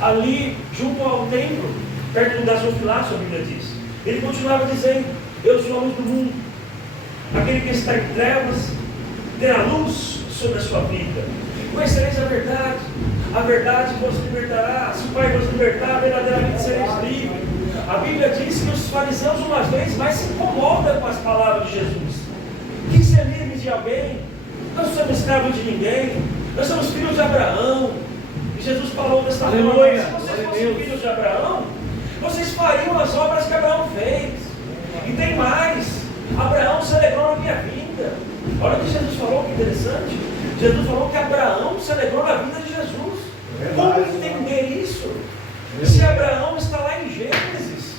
ali junto ao templo, perto do gasofilácio, a Bíblia diz. Ele continuava dizendo: eu sou a luz do mundo, aquele que está em trevas terá luz sobre a sua vida. Conhecereis a verdade vos libertará. Se o Pai vos libertar, verdadeiramente sereis livres. A Bíblia diz que os fariseus uma vez mais se incomodam com as palavras de Jesus. Que ser livre de alguém, nós não somos escravos de ninguém, nós somos filhos de Abraão. E Jesus falou desta forma: se vocês fossem filhos de Abraão, vocês fariam as obras que Abraão fez. E tem mais, Abraão celebrou na minha vinda. Olha o que Jesus falou, que interessante. Jesus falou que Abraão se alegrou na vida de Jesus. Como entender isso? Se Abraão está lá em Gênesis,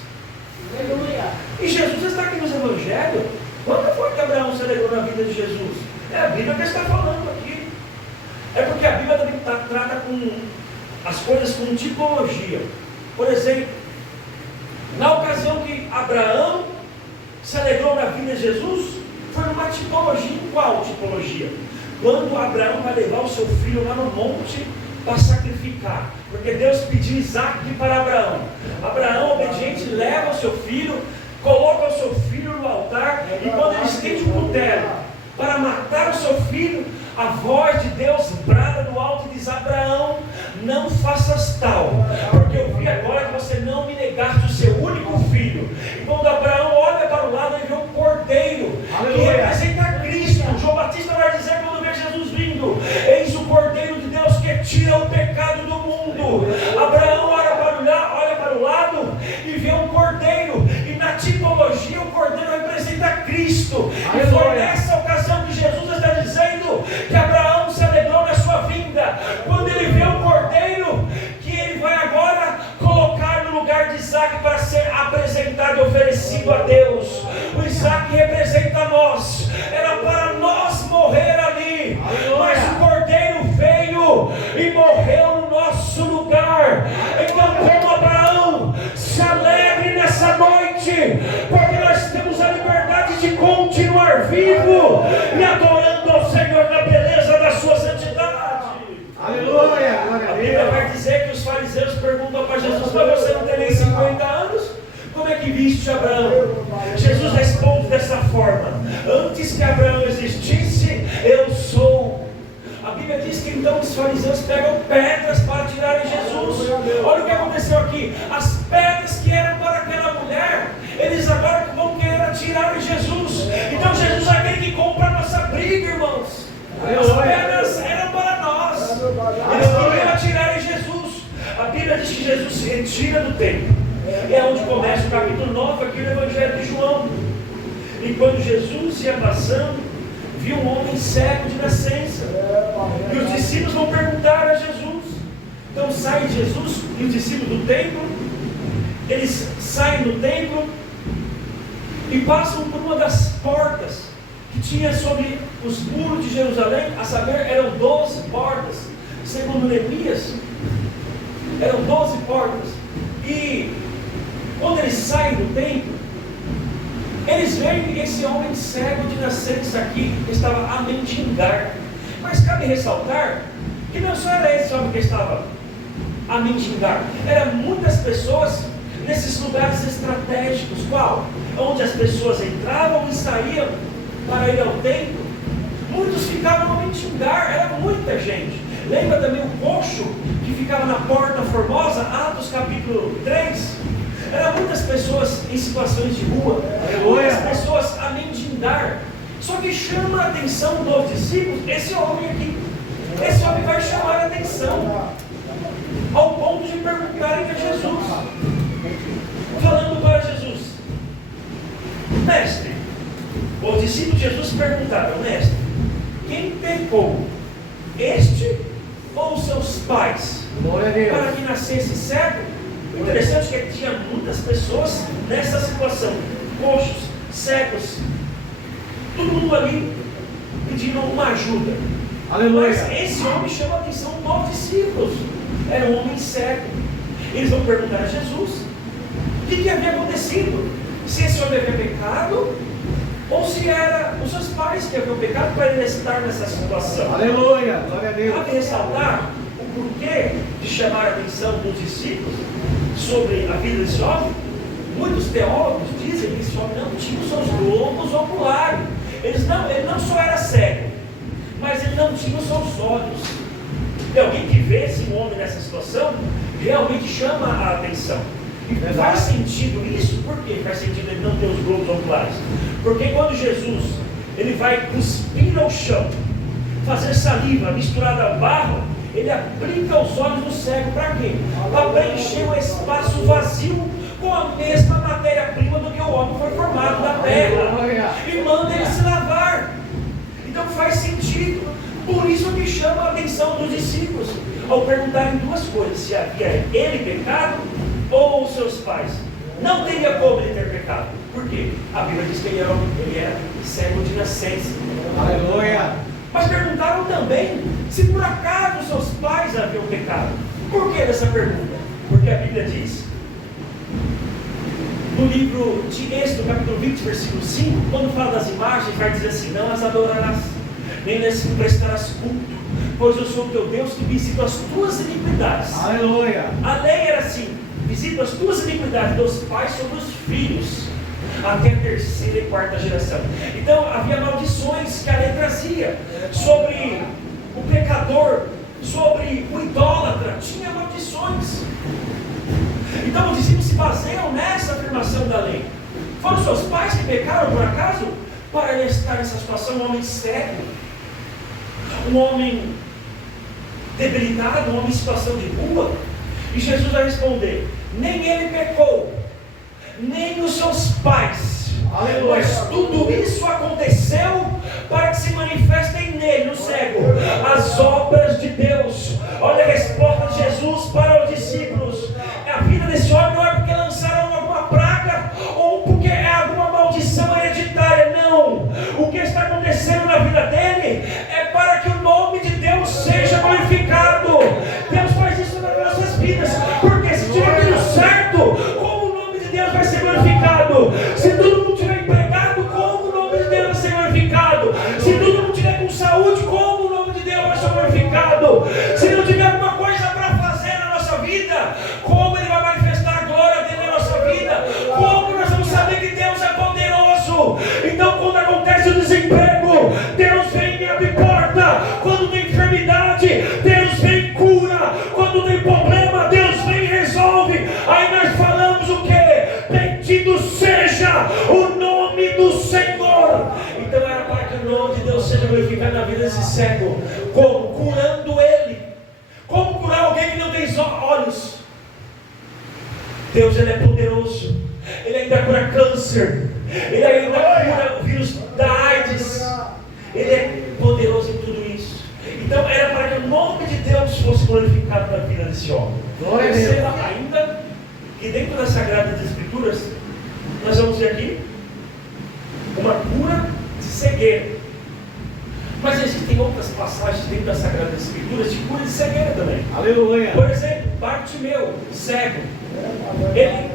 e Jesus está aqui nos Evangelhos, quando foi que Abraão se alegrou na vida de Jesus? É a Bíblia que está falando aqui. É porque a Bíblia também trata com as coisas com tipologia. Por exemplo, na ocasião que Abraão se alegrou na vida de Jesus, foi numa tipologia. Em qual tipologia? Quando Abraão vai levar o seu filho lá no monte para sacrificar, porque Deus pediu Isaac para Abraão. Abraão, obediente, leva o seu filho, coloca o seu filho no altar, e quando ele estende o cutelo para matar o seu filho, a voz de Deus brada do alto e diz: Abraão, não faças tal, porque eu vi agora que você não me negaste o seu único filho. E quando Abraão olha para o lado, ele vê um cordeiro, que representa Cristo. João Batista vai dizer, quando vê Jesus vindo: eis o cordeiro de Deus que tira o pecado do mundo. Abraão olha para o lado e vê um cordeiro, e na tipologia o cordeiro representa Cristo. E foi nessa ocasião que Jesus está dizendo que Abraão se alegrou na sua vinda, quando ele vê o cordeiro que ele vai agora colocar no lugar de Isaac para ser apresentado e oferecido a Deus. O Isaac representa nós, era para nós morrer ali, mas o cordeiro veio e morreu no nosso lugar. Então, como Abraão, se alegre nessa noite, porque nós temos a liberdade de continuar vivo e adorando ao Senhor na beleza da sua santidade. Aleluia! A Bíblia vai dizer que os fariseus perguntam para Jesus: mas você não tem nem 50 anos? Como é que viste Abraão? Jesus responde dessa forma: antes que Abraão existisse, eu sou. A Bíblia diz que então os fariseus pegam pedras para tirarem Jesus. Olha o que aconteceu aqui: as pedras que eram para aquela mulher, eles agora vão querer atirar em Jesus. Então Jesus é aquele que compra a nossa briga, irmãos. As pedras eram para nós, eles queriam atirar em Jesus. A Bíblia diz que Jesus se retira do templo. É onde começa o capítulo 9 aqui no Evangelho de João. E quando Jesus ia passando, viu um homem cego de nascença. E os discípulos vão perguntar a Jesus. Então sai Jesus e os discípulos do templo. Eles saem do templo e passam por uma das portas que tinha sobre os muros de Jerusalém. A saber, eram 12 portas. Segundo Neemias, eram 12 portas. E quando eles saem do templo, eles veem esse homem cego de nascença aqui, que estava a mendigar. Mas cabe ressaltar que não só era esse homem que estava a mendigar, eram muitas pessoas nesses lugares estratégicos. Qual? Onde as pessoas entravam e saíam para ir ao templo. Muitos ficavam a mendigar, era muita gente. Lembra também o coxo que ficava na Porta Formosa, Atos capítulo 3? Eram muitas pessoas em situações de rua, muitas pessoas a mendigar. Só que chama a atenção dos discípulos esse homem aqui. Esse homem vai chamar a atenção, ao ponto de perguntarem a Jesus, falando para Jesus: mestre, os discípulos de Jesus perguntaram: mestre, quem pecou, este ou seus pais, para que nascesse cego? O interessante é que tinha muitas pessoas nessa situação, coxos, cegos, todo mundo ali pedindo uma ajuda. Aleluia. Mas esse homem chama a atenção dos discípulos. Era um homem cego. Eles vão perguntar a Jesus o que havia acontecido, se esse homem havia pecado ou se era os seus pais que haviam pecado para ele estar nessa situação. Aleluia, glória a Deus. Cabe ressaltar o porquê de chamar a atenção dos discípulos sobre a vida desse homem? Muitos teólogos dizem que esse homem não tinha os seus globos oculares. Ele não só era cego, mas ele não tinha os seus olhos. E alguém que vê esse homem nessa situação, realmente chama a atenção. E faz sentido isso? Por que faz sentido ele não ter os globos oculares? Porque quando Jesus ele vai cuspir ao chão, fazer saliva misturada a barro, ele aplica os olhos do cego. Para quê? Para preencher o espaço vazio com a mesma matéria-prima do que o homem foi formado da terra, e manda ele se lavar. Então faz sentido. Por isso que chama a atenção dos discípulos ao perguntarem duas coisas: se havia ele pecado ou os seus pais. Não teria como ele ter pecado. Por quê? A Bíblia diz que ele era cego de nascença. Aleluia. Mas perguntaram também se por acaso seus pais haviam pecado. Por que dessa pergunta? Porque a Bíblia diz, no livro de Êxodo, capítulo 20, versículo 5, quando fala das imagens, vai dizer assim: não as adorarás, nem lhes prestarás culto, pois eu sou o teu Deus que visito as tuas iniquidades. Aleluia. A lei era assim: visito as tuas iniquidades dos pais sobre os filhos, até a terceira e quarta geração. Então havia maldições que a lei trazia sobre o pecador, sobre o idólatra. Tinha maldições. Então os discípulos se baseiam nessa afirmação da lei. Foram seus pais que pecaram por acaso para ele estar nessa situação? Um homem cego, um homem debilitado, um homem em situação de rua? E Jesus vai responder: nem ele pecou, nem os seus pais. Aleluia. Mas tudo isso aconteceu para que se manifestem nele, no cego, as obras de Deus. Olha a resposta de Jesus para os discípulos: a vida desse homem não é porque lançaram alguma praga ou porque é alguma maldição hereditária, não. O que está acontecendo na vida dele é para que o nome de Deus seja glorificado. Deus faz isso nas nossas vidas, porque se tiver tudo certo, como o nome de Deus vai ser glorificado? Se todo mundo tiver empregado, como o nome de Deus vai ser glorificado? Se todo mundo tiver com saúde, como o nome de Deus vai ser glorificado? Se não tiver alguma coisa para fazer na nossa vida, como Ele vai manifestar a glória dele na nossa vida? Como nós vamos saber que Deus é poderoso? Então, quando acontece o desemprego, Deus vem e abre porta. Quando tem enfermidade, Deus vem e cura. Quando tem problema, Deus vem e resolve. Aí nós falamos o quê? Bendito seja o nome do Senhor. Então era para que o nome de Deus seja glorificado na vida desse cego. Como? Curando ele. Como curar alguém que não tem olhos? Deus, Ele é poderoso. Ele ainda cura câncer. Ele ainda cura o vírus da AIDS. Ele é poderoso em tudo isso. Então era para que o nome de Deus fosse glorificado na vida desse homem. Perceba ainda que dentro das Sagradas Escrituras nós vamos ver aqui uma cura de cegueira. Mas existem outras passagens dentro das Sagradas Escrituras de cura de cegueira também. Aleluia. Por exemplo, Bartimeu, cego, ele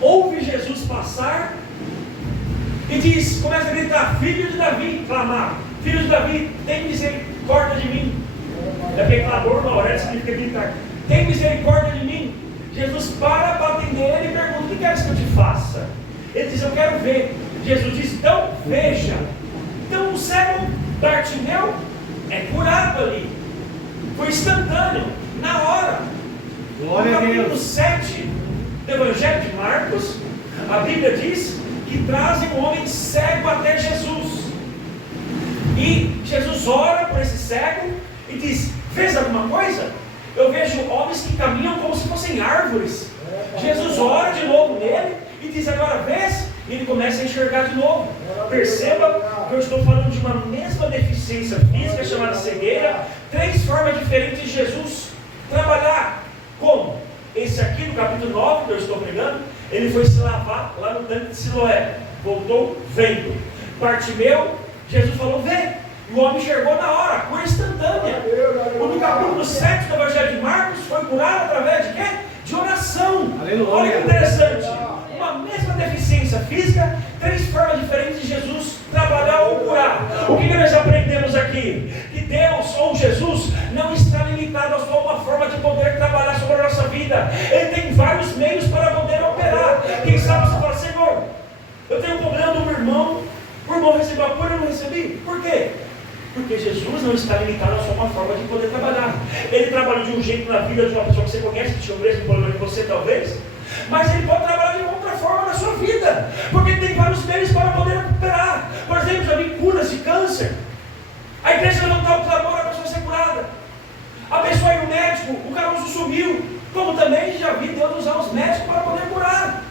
ouve Jesus passar e diz, começa a gritar: filho de Davi, clamar: filho de Davi, tem misericórdia de mim. É porque clamor na orelha significa gritar: tem misericórdia de mim. Jesus para atender ele e pergunta: o que queres que eu te faça? Ele diz: eu quero ver. Jesus diz: então veja. Então o cego Bartimeu é curado ali. Foi instantâneo, na hora. Glória a Deus. No capítulo 7 do Evangelho de Marcos, a Bíblia diz que trazem um homem cego até Jesus. E Jesus ora por esse cego e diz: vês alguma coisa? Eu vejo homens que caminham como se fossem árvores. Jesus ora de novo nele e diz: agora vês? E ele começa a enxergar de novo. Perceba que eu estou falando de uma mesma deficiência física chamada cegueira, três formas diferentes de Jesus trabalhar. Como? Esse aqui no capítulo 9 que eu estou pregando, ele foi se lavar lá no tanque de Siloé, voltou vendo. Bartimeu, Jesus falou: vê. E o homem enxergou na hora, cura instantânea. No capítulo 7 do Evangelho de Marcos, foi curado através de quê? De oração. Aleluia. Olha que interessante. Uma mesma deficiência física, três formas diferentes de Jesus trabalhar ou curar. O que nós aprendemos aqui? Que Deus ou Jesus não está limitado à sua Jesus não está limitado a só uma forma de poder trabalhar. Ele trabalha de um jeito na vida de uma pessoa que você conhece, que tinha o mesmo problema que você talvez, mas ele pode trabalhar de outra forma na sua vida, porque ele tem vários meios para poder recuperar. Por exemplo, já vi curas de câncer. A igreja levantar o clamor, a pessoa ser curada. A pessoa ir no médico, o caroço sumiu. Como também já vi Deus usar os médicos para poder curar.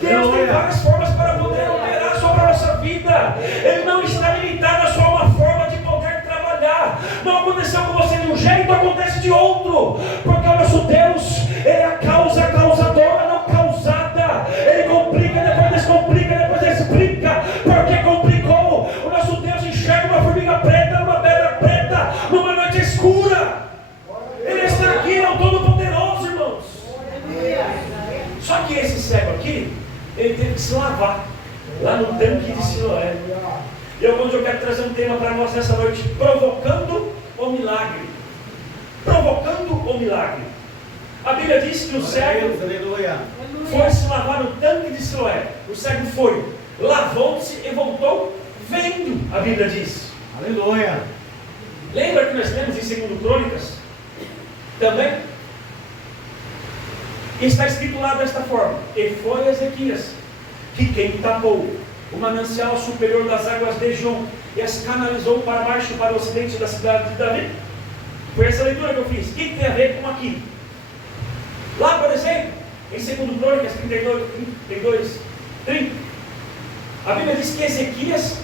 Deus tem várias formas para poder operar sobre a nossa vida. Ele não está limitado a só uma forma de poder trabalhar. Não aconteceu com você de um jeito, acontece de outro. Porque o nosso Deus, Ele é a causa causadora, não causada. Ele complica, depois descomplica, depois explica. Porque complicou. O nosso Deus enxerga uma formiga preta numa pedra preta, numa noite escura. Ele está aqui, é o Todo-Poderoso, irmãos. Só que esse cego aqui, ele teve que se lavar lá no tanque de Siloé. E eu quero trazer um tema para nós nessa noite: provocando o milagre. Provocando o milagre. A Bíblia diz que o cego foi se lavar no tanque de Siloé. O cego foi, lavou-se e voltou vendo, a Bíblia diz. Aleluia. Lembra que nós lemos em 2 Crônicas? Também está escrito lá desta forma: e foi Ezequias que quem tapou o manancial superior das águas de Gihon e as canalizou para baixo, para o ocidente da cidade de Davi. Foi essa leitura que eu fiz. O que tem a ver com aqui? Lá, por exemplo, em 2 Crônicas 32, 30, a Bíblia diz que Ezequias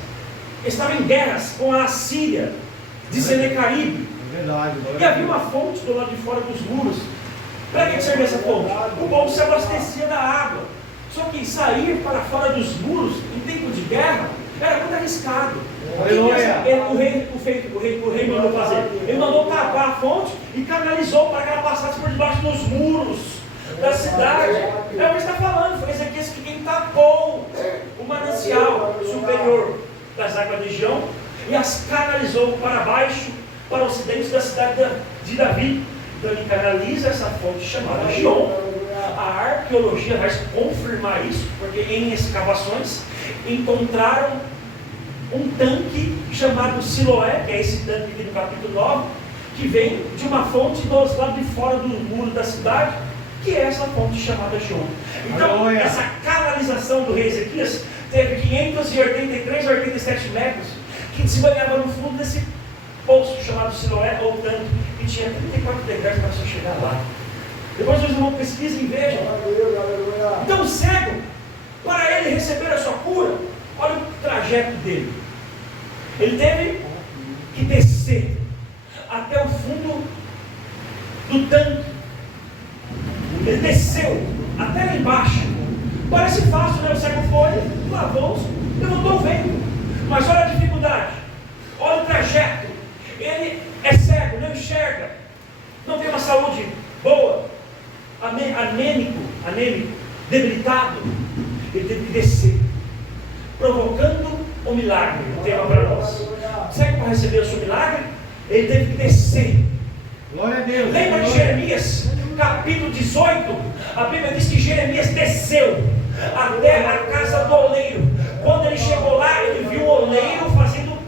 estava em guerras com a Assíria de Senecaíbe. Verdade. E havia uma fonte do lado de fora dos muros. Para que servia essa fonte? O povo se abastecia da água. Só que sair para fora dos muros em tempo de guerra era muito arriscado. O rei mandou fazer. Ele mandou cavar a fonte e canalizou para que ela passasse por debaixo dos muros da cidade. É o que está falando. Foi Ezequias que quem tapou o manancial superior das águas de Gihon e as canalizou para baixo, para o ocidente da cidade de Davi. Então ele canaliza essa fonte chamada Gihon. A arqueologia vai confirmar isso, porque em escavações encontraram um tanque chamado Siloé, que é esse tanque aqui do capítulo 9, que vem de uma fonte dos lados de fora do muro da cidade, que é essa fonte chamada Gihon. Então, essa canalização do rei Ezequias teve 583 a 87 metros, que se banhava no fundo desse poço chamado Siloé, ou tanque, e tinha 34 degraus para você chegar lá. Depois vocês vão pesquisar e vejam. Então o cego, para ele receber a sua cura, olha o trajeto dele. Ele teve que descer até o fundo do tanque. Ele desceu até lá embaixo. Parece fácil, né? O cego foi, lavou-se, levantou o vento. Mas olha a dificuldade, olha o trajeto. Ele é cego, não enxerga, não tem uma saúde boa, anêmico, debilitado. Ele teve que descer, provocando o milagre. O tema para nós: cego, para receber o seu milagre, ele teve que descer. Glória a Deus. Lembra de Jeremias, capítulo 18? A Bíblia diz que Jeremias desceu até a casa do oleiro. Quando ele chegou lá, ele viu o oleiro fazendo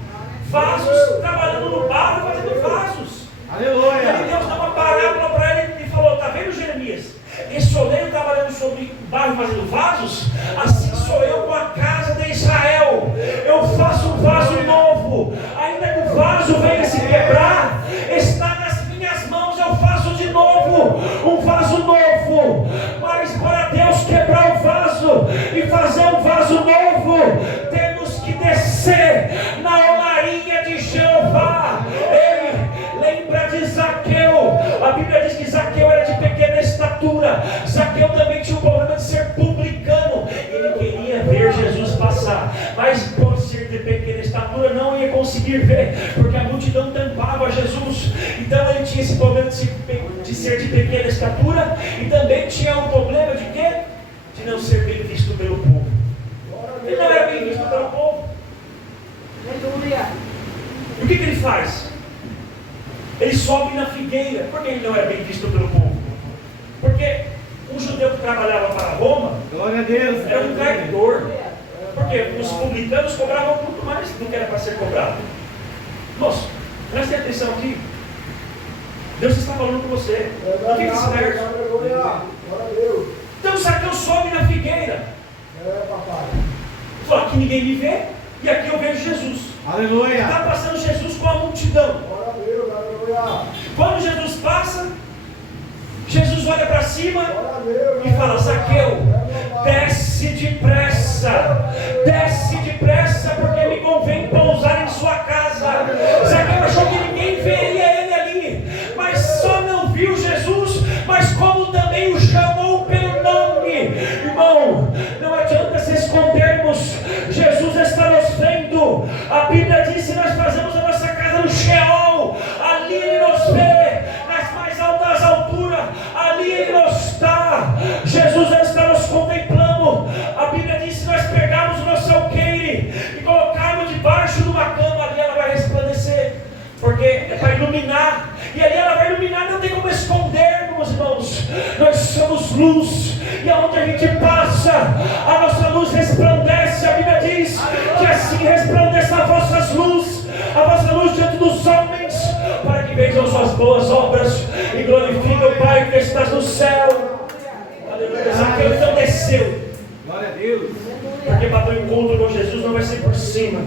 vasos, trabalhando no barro, fazendo vasos. Aleluia. E Deus deu uma parábola para ele e falou: está vendo, Jeremias? Esse oleiro trabalhando sobre barro, fazendo vasos, assim sou eu com a casa de Israel. Eu faço um vaso novo, ainda que o vaso venha se quebrar, está nas minhas mãos, eu faço de novo um vaso novo. Mas para Deus quebrar o vaso e fazer um vaso novo, temos que descer na olaria de Jeová. Ei, lembra de Zaqueu? A Bíblia diz que Zaqueu era de pequena estatura. Zaqueu também tinha o problema de ser publicano. Ele queria ver Jesus passar, mas por ser de pequena estatura não ia conseguir ver, porque a multidão tampava Jesus. Então ele tinha esse problema de ser de pequena estatura, e também tinha um problema de quê? De não ser bem visto pelo povo. Ele não era bem visto pelo povo. E o que ele faz? Ele sobe na figueira. Por que ele não era bem visto pelo povo? Porque um judeu que trabalhava para Roma, glória a Deus, era um traidor. Porque os publicanos cobravam muito mais do que era para ser cobrado. Moço, Preste atenção aqui. Deus está falando com você. O que é esse verso? Então Zaqueu sobe na figueira. Fala que ninguém me vê. E aqui eu vejo Jesus. Aleluia. Está passando Jesus com a multidão. Quando Jesus passa, Jesus olha para cima e fala: Zaqueu, desce depressa, porque me convém pousar em sua casa. Zaqueu achou que ninguém veria ele ali, mas só não viu Jesus, mas como também o chamou pelo nome. Irmão, não adianta se escondermos, Jesus está nos vendo. A Bíblia diz que nós fazemos a nossa casa no Sheol, ali Ele nos vê, nas mais altas alturas, ali Ele nos está. Jesus está nos contemplando. A Bíblia diz que se nós pegarmos o nosso alqueire e colocarmos debaixo de uma cama, ali ela vai resplandecer, porque é para iluminar, e ali ela vai iluminar, não tem como esconder, meus irmãos. Nós somos luz, e aonde a gente passa, a nossa luz resplandece. A Bíblia diz que assim resplandeça a vossa luz diante dos homens, para que vejam suas boas obras e glorifiquem o Pai que está no céu. Aleluia. Zaqueu então desceu. Glória a Deus. Porque para o encontro com Jesus não vai ser por cima,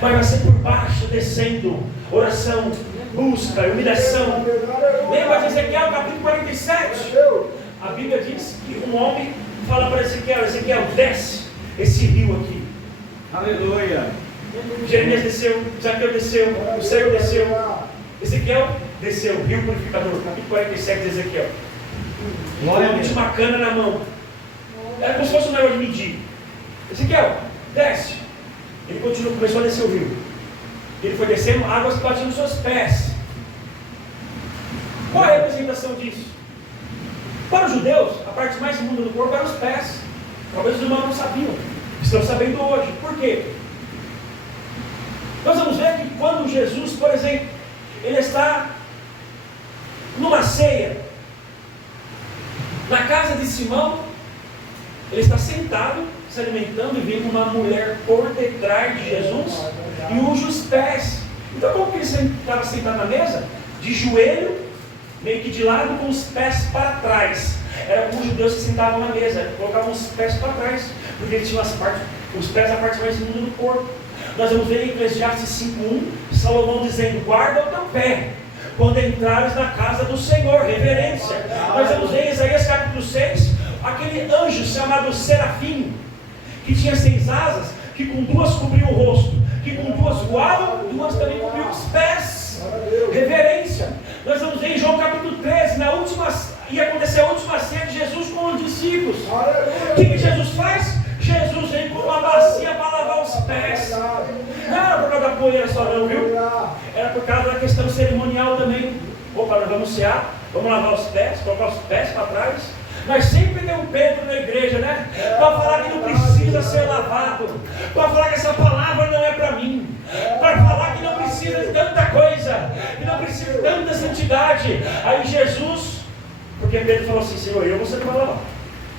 mas vai ser por baixo, descendo. Oração, busca, humilhação. Lembra de Ezequiel capítulo 47? A Bíblia diz que um homem fala para Ezequiel: Ezequiel, desce esse rio aqui. Aleluia. Jeremias desceu, Zaqueu desceu, o cego desceu, Ezequiel desceu, rio purificador, capítulo 47 de Ezequiel. Glória a Com Deus. uma cana na mão. Era como se fosse um negócio de medir. Ezequiel, desce. Ele continuou, começou a descer o rio. Ele foi descendo, águas que batiam nos seus pés. Qual é a representação disso? Para os judeus, a parte mais imunda do corpo eram os pés. Talvez os humanos não sabiam. Estão sabendo hoje. Por quê? Nós vamos ver que quando Jesus, por exemplo, ele está numa ceia, na casa de Simão, ele está sentado, se alimentando, e vem uma mulher por detrás de Jesus e unge os pés. Então, como que ele estava sentado na mesa? De joelho, meio que de lado, com os pés para trás. Era como os judeus que sentavam na mesa, colocavam os pés para trás, porque eles tinham os pés a parte mais imunda do corpo. Nós vamos ver em Eclesiastes 5:1, Salomão dizendo: guarda o teu pé quando entrares na casa do Senhor, reverência. Nós vamos ver em Isaías capítulo 6, aquele anjo chamado Serafim, que tinha 6 asas, que com 2 cobriu o rosto, que com 2 voavam, 2 também cobriu os pés, reverência. Nós vamos ver em João capítulo 13, ia acontecer a última ceia de Jesus com os discípulos. O que Jesus faz? Jesus vem com uma bacia para lavar os pés. Não era por causa da poeira só não, viu? Era por causa da questão cerimonial também. Opa, nós vamos cear, vamos lavar os pés, colocar os pés para trás. Nós sempre tem um Pedro na igreja, né? Para falar que não precisa ser lavado, para falar que essa palavra não é para mim, para falar que não precisa de tanta coisa, que não precisa de tanta santidade. Aí Jesus, porque Pedro falou assim: Senhor, você não vai lavar.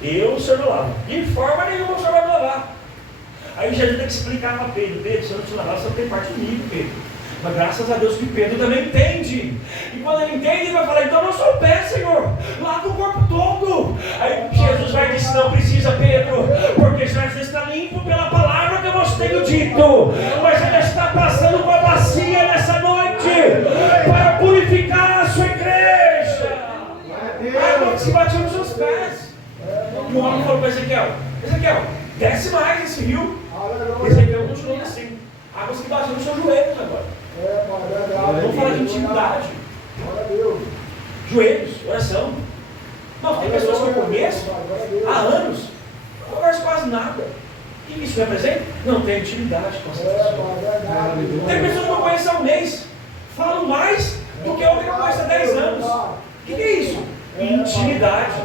O Senhor não lava. De forma nenhuma o Senhor vai me lavar. Aí Jesus tem que explicar para Pedro: Pedro, se eu não te lavar, você não tem parte comigo, Pedro. Mas graças a Deus que Pedro também entende. E quando ele entende, ele vai falar: então não só o pé, Senhor, lava o corpo todo. Aí Jesus vai dizer: não precisa, Pedro, porque já está limpo pela palavra que eu vos tenho dito. Mas ele está passando com a bacia nessa noite para purificar a sua igreja. Água que se batia nos seus pés. E o homem falou para Ezequiel: Ezequiel, desce mais esse rio. Ezequiel continuou assim: águas que batiam nos seus joelhos agora. Vamos falar de intimidade. Joelhos, oração. Não, tem pessoas que eu conheço há anos, não converso quase nada. O que isso representa? Não tem intimidade com essa pessoa. Tem pessoas que eu conheço há um mês, falam mais do que outra que eu conheço há 10 anos. O que é isso? Intimidade.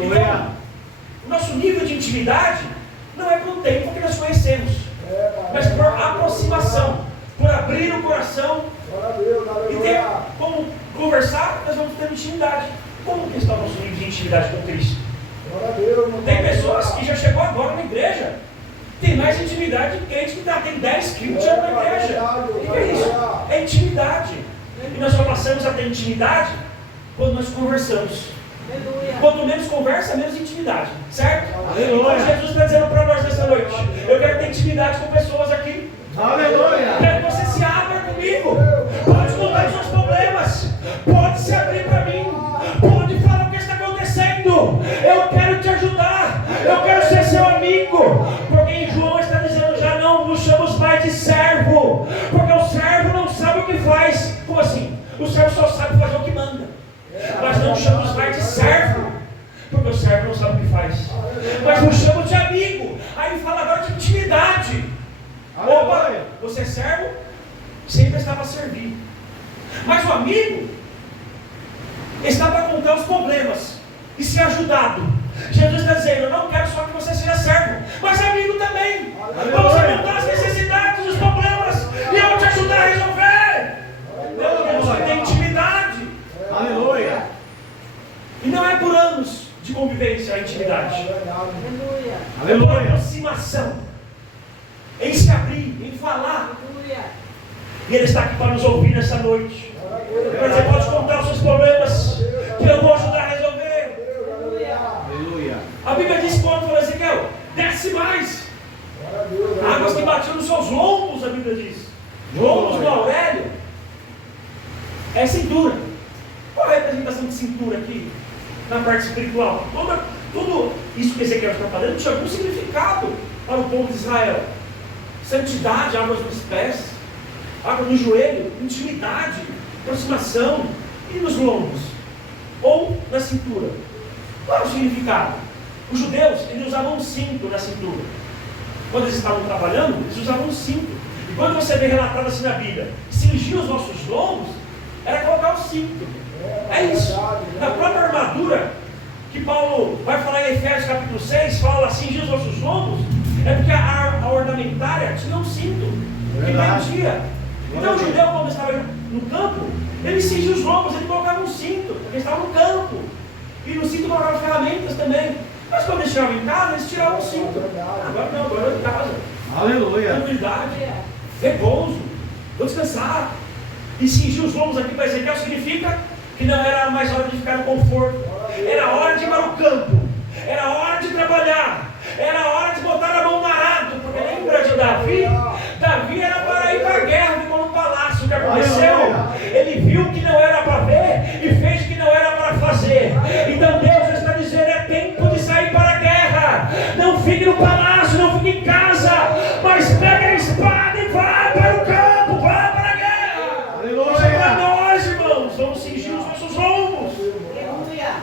Então, o nosso nível de intimidade não é pelo tempo que nós conhecemos, mas por aproximação, por abrir o coração e ter como conversar. Nós vamos ter intimidade. Como que está o nosso nível de intimidade com Cristo? Tem pessoas que já chegou agora na igreja Tem mais intimidade de crente que tem 10 quilos de na igreja. O que é isso? É intimidade. E nós só passamos a ter intimidade quando nós conversamos. Quanto menos conversa, menos intimidade. Certo? Então Jesus está dizendo para nós nessa noite: eu quero ter intimidade com pessoas aqui. Aleluia. Quero que você se abra comigo. Pode contar os seus problemas. Pode se abrir para mim. Pode falar o que está acontecendo. Eu quero te ajudar. Eu quero ser seu amigo. Porque em João está dizendo: já não nos chamamos mais de servo. Porque o servo não sabe o que faz. Como assim? O servo só sabe fazer o que manda. Mas não chamamos mais de servo. Porque o servo não sabe o que faz. Mas nos chamamos de amigo. Aí fala agora de intimidade. Opa, você é servo? Sempre está para servir. Mas o amigo está para contar os problemas e ser ajudado. Jesus está dizendo: eu não quero só que você seja servo, mas amigo também. Vamos contar as necessidades, os problemas, e eu vou te ajudar a resolver. Temos que ter intimidade. Aleluia. E não é por anos de convivência a intimidade. É por aproximação, em se abrir, em falar. E Ele está aqui para nos ouvir nessa noite. Você pode contar os seus problemas, que eu vou ajudar a resolver. Aleluia. A Bíblia diz quando falou: Ezequiel, desce mais. Águas que batiam nos seus lombos, a Bíblia diz. Lombos do Aurélio é cintura. Qual é a representação de cintura aqui na parte espiritual? Tudo isso que Ezequiel está falando tinha algum significado para o povo de Israel. Santidade, águas nos pés, água no joelho, intimidade, aproximação. E nos lombos? Ou na cintura? Qual é o significado? Os judeus, eles usavam um cinto na cintura. Quando eles estavam trabalhando, eles usavam um cinto. E quando você vê relatado assim na Bíblia, cingir os nossos lombos, era colocar o cinto. É isso. Na própria armadura, que Paulo vai falar em Efésios capítulo 6, fala cingir os nossos lombos, é porque a ornamentária tinha um cinto que prendia. Então o judeu, quando estava no campo, ele cingia os lombos, ele colocava um cinto, porque estava no campo. E no cinto colocava ferramentas também. Mas quando eles chegavam em casa, eles tiravam o cinto. Agora não, agora em casa. Aleluia. Tranquilidade, repouso, vou descansar. E cingir os lombos aqui para Ezequiel significa que não era mais hora de ficar no conforto. Era hora de ir para o campo. Era hora de trabalhar. Era hora de botar a mão no arado. Porque lembra de Davi? Davi era para ir para a guerra, ficou no palácio. O que aconteceu? Ele viu que não era para ver e fez que não era para fazer. Então Deus está dizendo: é tempo de sair para a guerra. Não fique no palácio, não fique em casa, mas pegue a espada e vá para o campo, vá para a guerra. Isso é para nós, irmãos. Vamos cingir os nossos lombos.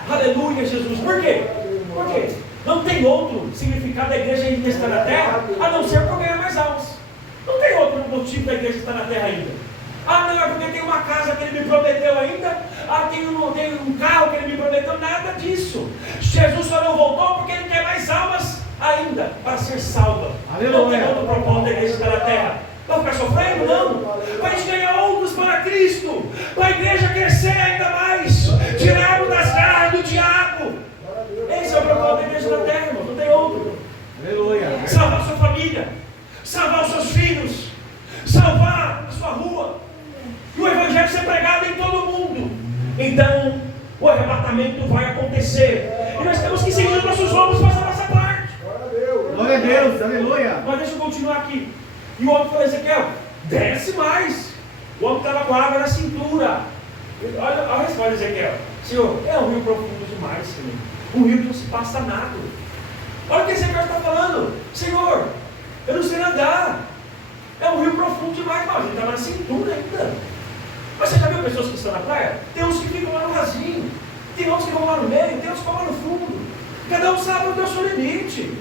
Aleluia, Jesus. Por quê? Por quê? Não tem outro significado da igreja ainda estar na terra, a não ser para ganhar mais almas. Não tem outro motivo da igreja estar na terra ainda. Ah, não, é porque tem uma casa que Ele me prometeu ainda. Ah, tem um carro que Ele me prometeu. Nada disso. Jesus só não voltou porque Ele quer mais almas ainda para ser salva. Não tem outro propósito da igreja estar na terra. Vai ficar sofrendo? Não. Para a gente ganhar outros para Cristo. Para a igreja crescer ainda mais. Tirarmos das garras do diabo. Esse é o propósito da igreja na terra, irmão. Não tem outro. Aleluia. Salvar a sua família. Salvar os seus filhos. Salvar a sua rua. E o evangelho ser pregado em todo o mundo. Então, o arrebatamento vai acontecer. E nós temos que seguir os nossos lombos para fazer a nossa parte. Glória a Deus. Aleluia. Mas deixa eu continuar aqui. E o homem falou: Ezequiel, desce mais. O homem estava com a água na cintura. Olha a resposta de Ezequiel: Senhor, é um rio profundo demais, Senhor. Um rio que não se passa nada. Olha o que Ezequiel está falando: Senhor, eu não sei nadar. É um rio profundo demais. Mas ele estava na cintura ainda. Mas você já viu pessoas que estão na praia? Tem uns que ficam lá no rasinho, tem outros que vão lá no meio, tem outros que vão lá no fundo. Cada um sabe o seu limite.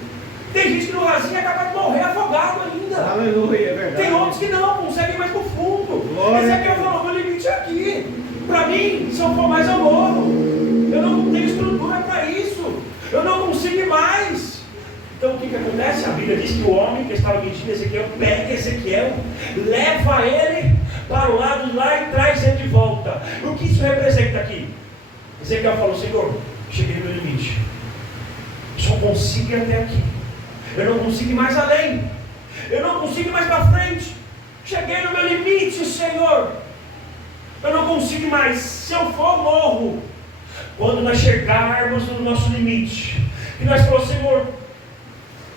Tem gente que no rasinho é capaz de morrer afogado ainda. Aleluia, é verdade. Tem outros que não, conseguem ir mais pro fundo. Glória. Esse aqui eu falo: meu limite é aqui. Para mim, se eu for mais, eu morro. Eu não tenho estrutura para isso. Eu não consigo ir mais. Então o que acontece? A Bíblia diz que o homem que estava mentindo Ezequiel pega Ezequiel, leva ele para o lado de lá e traz ele de volta. O que isso representa aqui? Ezequiel falou: Senhor, cheguei no meu limite. Só consigo ir até aqui. Eu não consigo ir mais além. Eu não consigo ir mais para frente. Cheguei no meu limite, Senhor. Eu não consigo mais. Se eu for, morro. Quando nós chegarmos no nosso limite, e nós falamos, Senhor,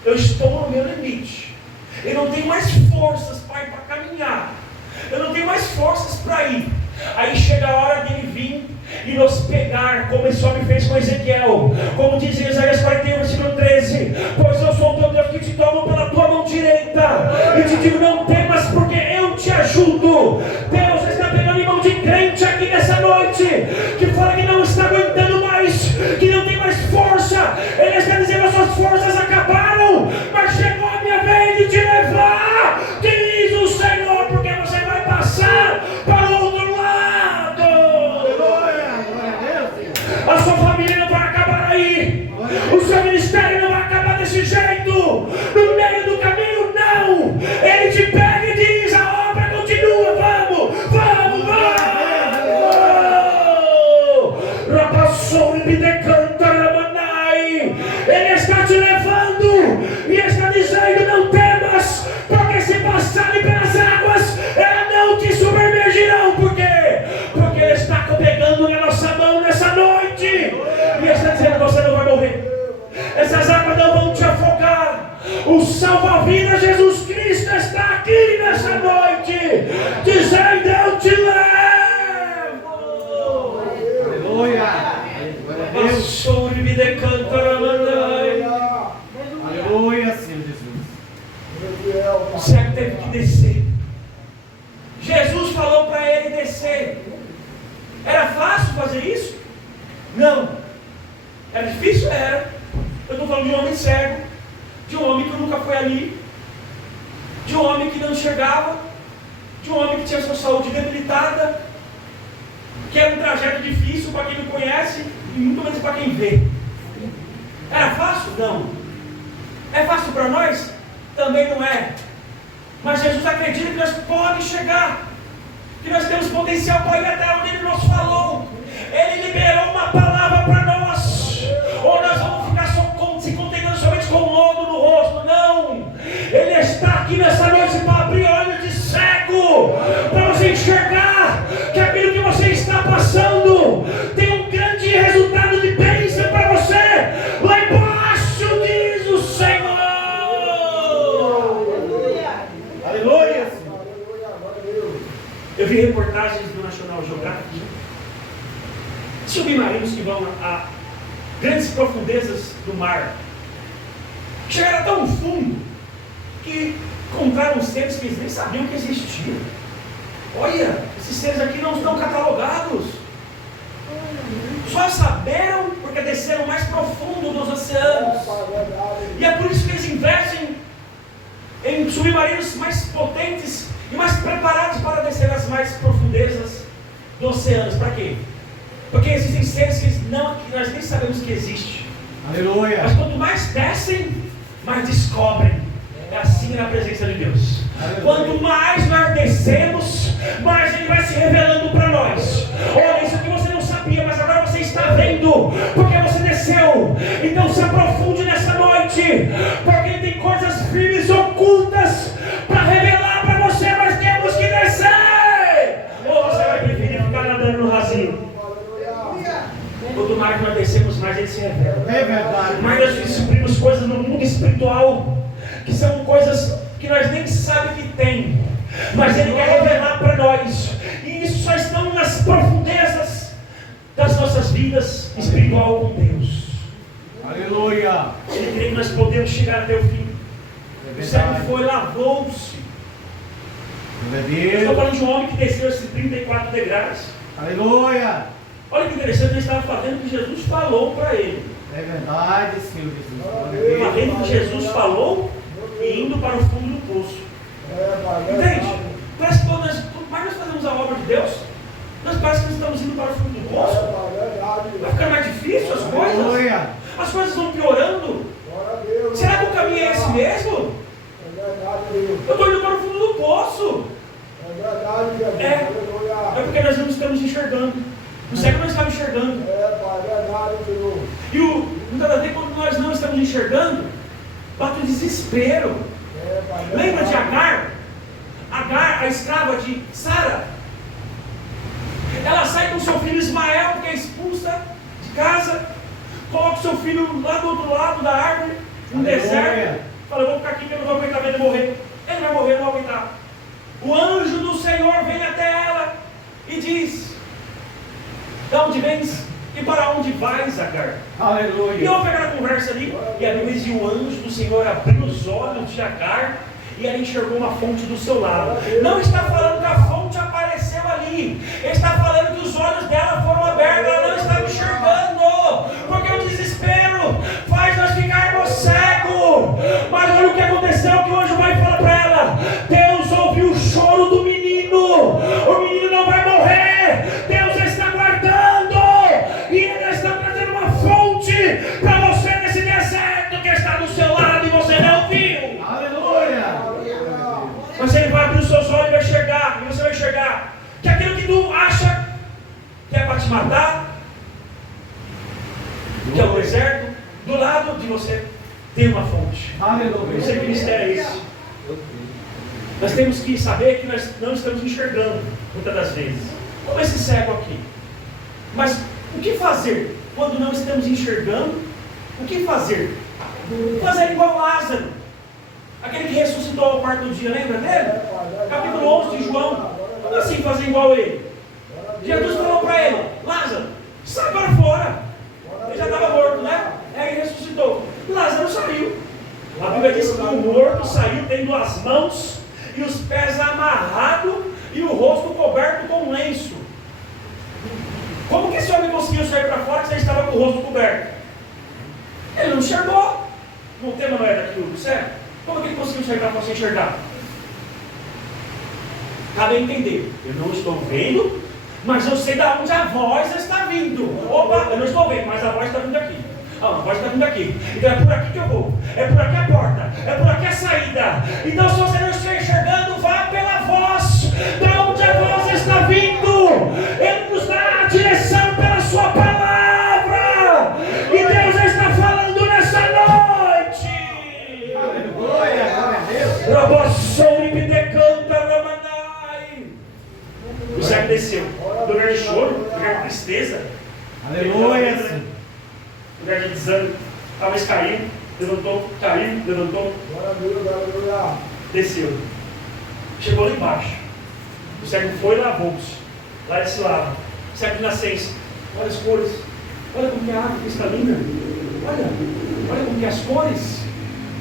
eu estou no meu limite. Eu não tenho mais forças, Pai, para caminhar. Eu não tenho mais forças para ir. Aí chega a hora dele vir e nos pegar, como esse homem fez com Ezequiel. Como diz em Isaías 41, versículo 13: pois eu sou o teu Deus que te tomo pela tua mão direita e te digo, não temas, porque eu te ajudo. Deus está pegando em mão de crente aqui nessa noite, que fala que não está aguentando mais, que não tem mais força. Ele está dizendo, as suas forças acabaram, mas chegou a minha vez de te levar, diz o Senhor, porque você vai passar para o outro lado. A sua família não vai acabar aí. O seu ministério não vai acabar desse jeito. No meio do caminho, não. Ele te pega e diz, a obra continua. Vamos, vamos, vamos. Rapassou e me decanta, Ramanai. Ele está te levando e está dizendo, não temas, porque se passarem pelas águas, elas não te submergirão. Por quê? Porque Ele está pegando na nossa mão nessa noite. E Ele está dizendo, você não vai morrer. Essas águas não vão te afogar. O salva-vidas Jesus Cristo está aqui nessa noite, dizendo, eu te levo. Aleluia. Passou e me decanta, Ramanai. Aleluia, Senhor Jesus. O cego teve que descer. Jesus falou para ele descer. Era fácil fazer isso? Não. Era difícil? Era. Eu estou falando de um homem cego, de um homem que nunca foi ali, de um homem que não enxergava, de um homem que tinha sua saúde debilitada, que era um trajeto difícil para quem não conhece e muito menos para quem vê. Era fácil? Não. É fácil para nós? Também não é. Mas Jesus acredita que nós podemos chegar, que nós temos potencial para ir até onde Ele nos falou. Ele liberou uma palavra para nós. Ou nós vamos ficar se contentando somente com lodo no rosto. Não. Ele está aqui nessa noite para abrir olhos de cego, para você enxergar que aquilo que você está passando tem um grande resultado de bênção para você. Lá embaixo, diz o Senhor. Aleluia. Eu vi reportagens do National Geographic submarinos que vão a grandes profundezas do mar. Chegaram tão fundo que encontraram seres que eles nem sabiam que existiam. Olha, esses seres aqui não estão catalogados. Só saberam porque desceram mais profundo dos oceanos. E é por isso que eles investem em submarinos mais potentes e mais preparados para descer as mais profundezas dos oceanos. Para quê? Porque existem seres que nós nem sabemos que existem. Aleluia. Mas quanto mais descem, mais descobrem. É assim na presença de Deus. Aleluia. Quanto mais nós descemos, mais Ele vai se revelando para nós. Olha, isso aqui você não sabia, mas agora você está vendo, porque você desceu. Então se aprofunde nessa noite, porque Ele tem coisas firmes ocultas para revelar para você, mas temos que descer. Ou você vai preferir ficar nadando no rasinho? Quanto mais nós descemos, mais Ele se revela. É verdade. Mais nós descobrimos coisas no mundo espiritual, que são coisas que nós nem sabemos que tem, mas Ele quer revelar para nós. E isso só estão nas profundezas das nossas vidas espiritual com Deus. Aleluia. Ele crê que nós podemos chegar até o fim. É O cego verdade. foi, lavou-se. Verdadeiro. Estou falando de um homem que desceu esses 34 degraus. Aleluia. Olha que interessante, ele estava fazendo o que Jesus falou para ele. É verdade, Senhor Jesus. Fazendo o que Jesus falou e indo para o fundo do poço. Entende? Parece que quanto mais nós fazemos a obra de Deus, nós parece que nós estamos indo para o fundo do poço. Vai ficar mais difícil as coisas. Aleluia. As coisas vão piorando. Será que o caminho é esse mesmo? Eu estou indo para o fundo do poço. É porque nós não estamos enxergando. O cego não estava enxergando. E muitas das vezes, quando nós não estamos enxergando, bate o desespero. Lembra de Agar? Agar, a escrava de Sara. Ela sai com seu filho Ismael, que é expulsa de casa, coloca o seu filho lá do outro lado da árvore, no deserto. Fala, eu vou ficar aqui que eu não vou aguentar ver ele morrer. Ele vai morrer, eu não vou aguentar. O anjo do Senhor vem até ela e diz: de onde vens e para onde vais, Agar? Aleluia. E houve aquela conversa ali, e a Bíblia diz: e o anjo do Senhor abriu os olhos de Agar, e ela enxergou uma fonte do seu lado. Não está falando que a fonte apareceu ali, está falando que os olhos dela foram abertos, ela não estava enxergando, porque o desespero faz nós ficarmos cegos. Mas olha o que aconteceu, que o anjo vai falar para ela: Deus ouviu o choro do menino, o menino não vai morrer, Deus está guardando, e Ele está trazendo uma fonte para você nesse deserto que está do seu lado e você não viu. Aleluia. Mas Ele vai abrir os seus olhos e vai enxergar, e você vai enxergar que aquilo que tu acha que é para te matar, que é o deserto, do lado de você tem uma fonte. Aleluia. Não sei que mistério é esse. Nós temos que saber que nós não estamos enxergando muitas das vezes, como esse cego aqui. Mas o que fazer quando não estamos enxergando? O que fazer? Fazer igual Lázaro, aquele que ressuscitou ao quarto dia, lembra dele? Capítulo 11 de João. Como assim fazer igual ele? Jesus falou para ele: Lázaro, sai para fora. Ele já estava morto, né? Aí ele ressuscitou. Lázaro saiu. A Bíblia diz que o morto saiu tendo as mãos e os pés amarrados e o rosto coberto com um lenço. Como que esse homem conseguiu sair para fora se ele estava com o rosto coberto? Ele não enxergou. O tema não era daquilo, certo? Como que ele conseguiu sair para fora sem enxergar? Cabe entender. Eu não estou vendo, mas eu sei de onde a voz está vindo. Opa, eu não estou vendo, mas a voz está vindo aqui. Ah, a voz está vindo aqui. Então é por aqui que eu vou. É por aqui a porta. É por aqui a saída. Então se você não estiver enxergando, vá pela voz. De onde a voz está vindo. Ele nos dá a direção pela sua palavra. E Deus está falando nessa noite. Aleluia. Glória a Deus. Rabossou e me decanta, Ramanai. O cego desceu. Do lugar de choro, do lugar de tristeza. Aleluia. Lugar de desânimo, talvez caiu, levantou, caiu, levantou, desceu, chegou lá embaixo. O cego foi e lavou-se, lá desse lado. Cego de nascença, olha as cores, olha como que a árvore está linda, olha como que as cores.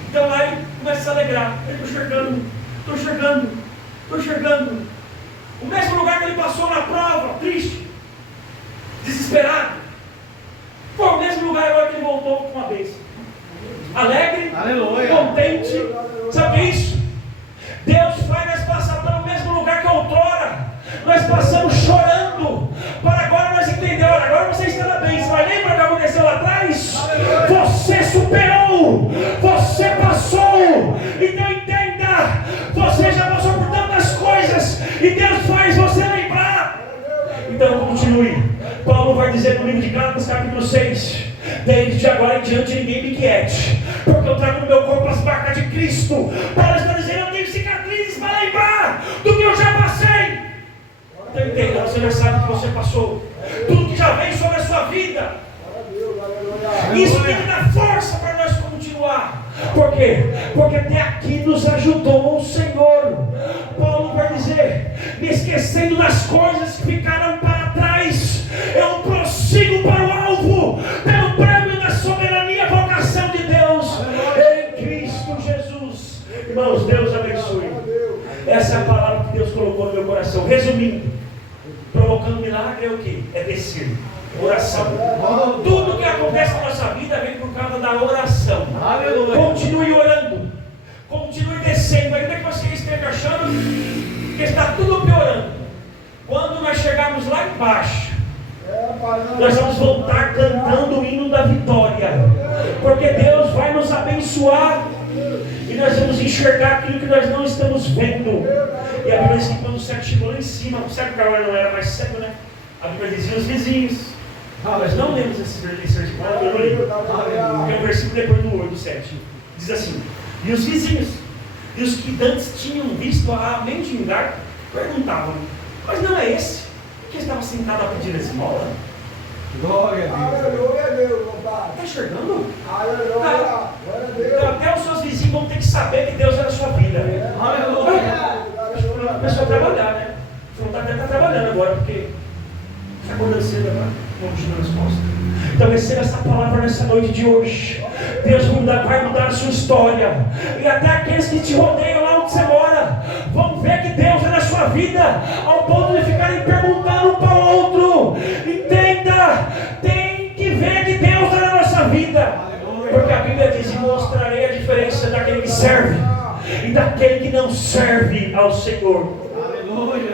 Então lá ele começa a se alegrar. Ele estou enxergando. O mesmo lugar que ele passou na prova, triste, desesperado. Foi o mesmo lugar agora que ele voltou com uma bênção. Alegre, aleluia, contente. Sabe o que é isso? Deus faz nós passar pelo mesmo lugar que outrora nós passamos chorando, para agora nós entendemos. Agora você está na bênção, mas lembra o que aconteceu lá atrás? Você superou, você passou. Então entenda, você já passou por tantas coisas e Deus faz você lembrar. Então continue. Paulo vai dizer no livro de Gálatas, capítulo 6: desde agora em diante ninguém me quiete, porque eu trago no meu corpo as marcas de Cristo. Paulo está dizendo: eu tenho cicatrizes para lembrar do que eu já passei. Então entenda, você já sabe o que você passou, tudo que já veio sobre a sua vida. Isso tem que dar força para nós continuar. Por quê? Porque até aqui nos ajudou o Senhor. Paulo vai dizer: me esquecendo das coisas que ficaram para trás, eu prossigo para o alvo, pelo prêmio da soberania e vocação de Deus em Cristo Jesus. Irmãos, Deus abençoe. Essa é a palavra que Deus colocou no meu coração. Resumindo, provocando milagre é o que? É descer. Oração. Tudo que acontece na nossa vida vem por causa da oração. Aleluia. Continue orando, continue descendo, ainda que você esteja achando que está tudo piorando. Quando nós chegarmos lá embaixo, nós vamos voltar cantando o hino da vitória, porque Deus vai nos abençoar e nós vamos enxergar aquilo que nós não estamos vendo. E a Bíblia diz que quando o cego chegou lá em cima, o cego que agora não era mais cego, né? A Bíblia dizia os vizinhos. Nós não lemos esses versículos, eu não li, porque é um versículo depois do 7. Diz assim: e os vizinhos, e os que antes tinham visto a mendigar, perguntavam: mas não é esse que estava sentado a pedir esmola? Glória a Deus. Aleluia a Deus, compadre. Está enxergando? Aleluia. Glória a Deus. Até os seus vizinhos vão ter que saber que Deus é na sua vida. Aleluia. Começou a trabalhar, né? Não está trabalhando agora, porque está acordando cedo agora. Vamos tirar as costas. Então receba essa palavra nessa noite de hoje. Deus vai mudar a sua história. E até aqueles que te rodeiam lá onde você mora vão ver que Deus é na sua vida, ao ponto de ficarem perguntando um para o outro. Entenda, tem que ver que Deus é na nossa vida. Porque a Bíblia diz: e mostrarei a diferença daquele que serve e daquele que não serve ao Senhor. Aleluia.